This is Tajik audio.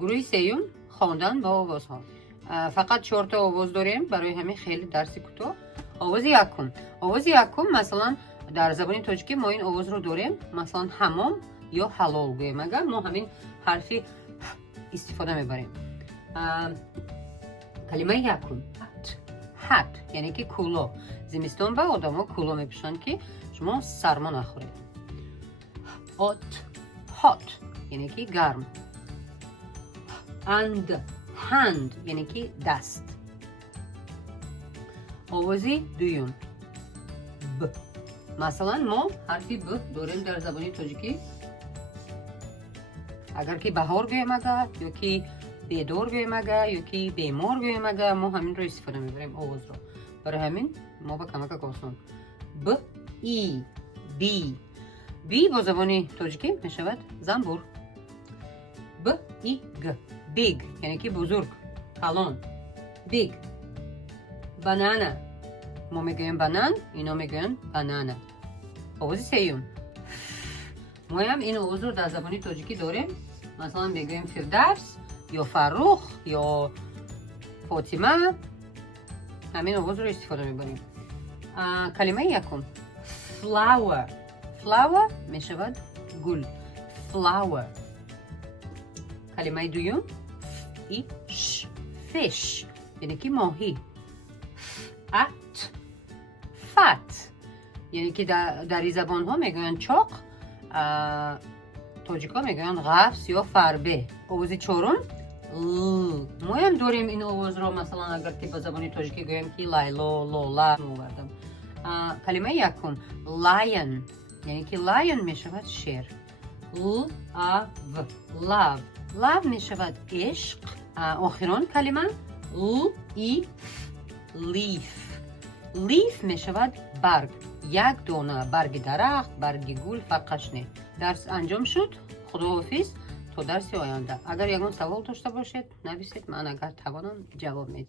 گروه سیوم خواندن با آوازها. فقط 4 تا آواز داریم برای همین خیلی درس کوتاه. آواز یکم مثلا در زبان تاجیکی ما این آواز رو داریم، مثلا حمام یا حلال گویم. اگر ما همین حرفی استفاده میبریم. کلمه یکم hat یعنی که کولو. زمستان با آدما کولو میپوشن که شما سرما نخورید. hot یعنی که گرم. and hand یعنی که دست. آوازی دوم ب. مثلا ما حرفی ب داریم در زبان تاجیکی. اگر که بهار گویم اگر یا که بیدار گویم اگر یا که بیمار گویم اگر ما همین رو استفاده میبریم آواز رو. برای همین ما با کمک آسان ب ای بی با زبان تاجیکی میشود زنبور. ب ای گ بیگ یعنی که بزرگ کلان. بیگ. بانانا ما میگویم بانان، اینا میگوین بانانا. آواز سیوم ما هم این آواز رو در زبان تاجیکی داریم. مثلا میگویم فردوس یا فرخ یا فاطمه. همین آواز رو استفاده میبریم. کلمه یکم flower میشود گل. flower. کلمه دوم fish یعنی که ماهی. fat یعنی که در این زبان ها میگوین چاق، تاجیکا میگوین غفص یا فربه. آواز چهارم ما هم داریم این آواز رو. مثلا اگر که با زبان تاجیکی گویم که لایلا لولا موردم. کلمه یکم lion یعنی که lion میشود شیر. love میشود عشق. آخران کلمه leaf میشود برگ. یک دانه برگ درخت، برگ گل فقط نه. درس انجام شد. خداحافظ تا درس آینده. اگر یگان سوال داشته باشید نویسید، من اگر توانم جواب میدم.